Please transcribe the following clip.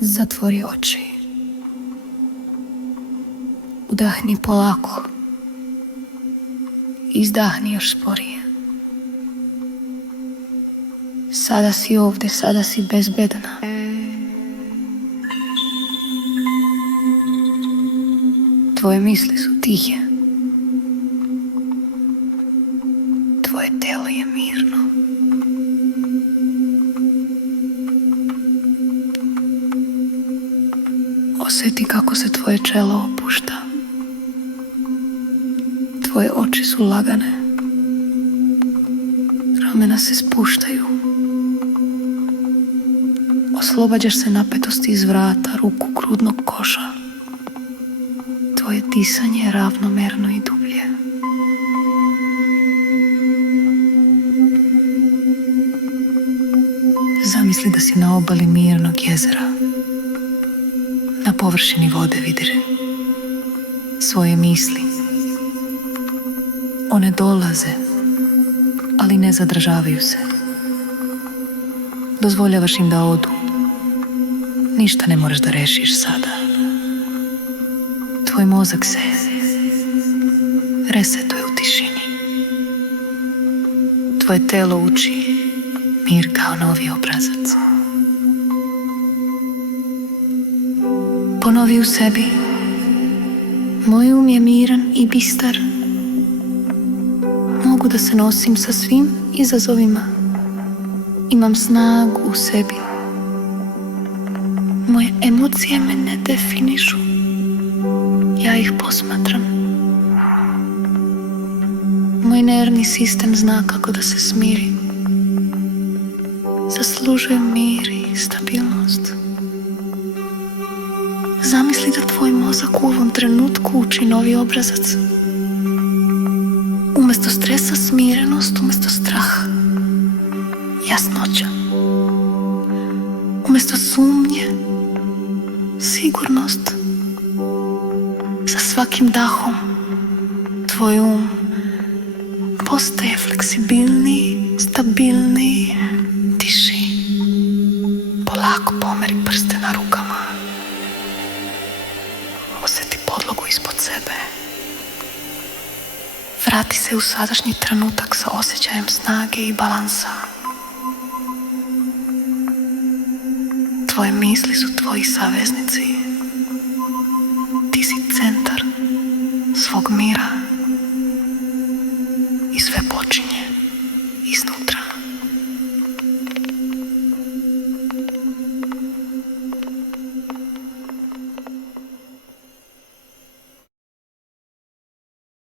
Zatvori oči. Udahni polako. Izdahni još sporije. Sada si ovdje, sada si bezbedna. Tvoje misli su tihe. Tvoje telo je mirno. Osjeti kako se tvoje čelo opušta. Tvoje oči su lagane. Ramena se spuštaju. Oslobađaš se napetosti iz vrata, ruku, grudnog koša. Tvoje disanje je ravnomerno i dublje. Zamisli da si na obali mirnog jezera. Na površini vode vidiš svoje misli. One dolaze, ali ne zadržavaju se. Dozvoljavaš im da odu. Ništa ne moraš da rešiš sada. Tvoj mozak se resetuje u tišini. Tvoje telo uči mir kao novi obrazac. Ponovi u sebi. Moj um je miran i bistar. Mogu da se nosim sa svim izazovima. Imam snagu u sebi. Moje emocije me ne definišu. Ja ih posmatram. Moj nervni sistem zna kako da se smiri. Zaslužujem mir i stabilnost. Zamisli da tvoj mozak u ovom trenutku uči novi obrazac. Umjesto stresa smirenost, umjesto straha jasnoća. Umjesto sumnje sigurnost. Sa svakim dahom tvoj um postaje fleksibilniji, stabilniji, tiši. Polako pomeri prste na rukama. Osjeti podlogu ispod sebe. Vrati se u sadašnji trenutak sa osjećajem snage i balansa. Tvoje misli su tvoji saveznici. Ti si centar svog mira i sve počinje iznutra.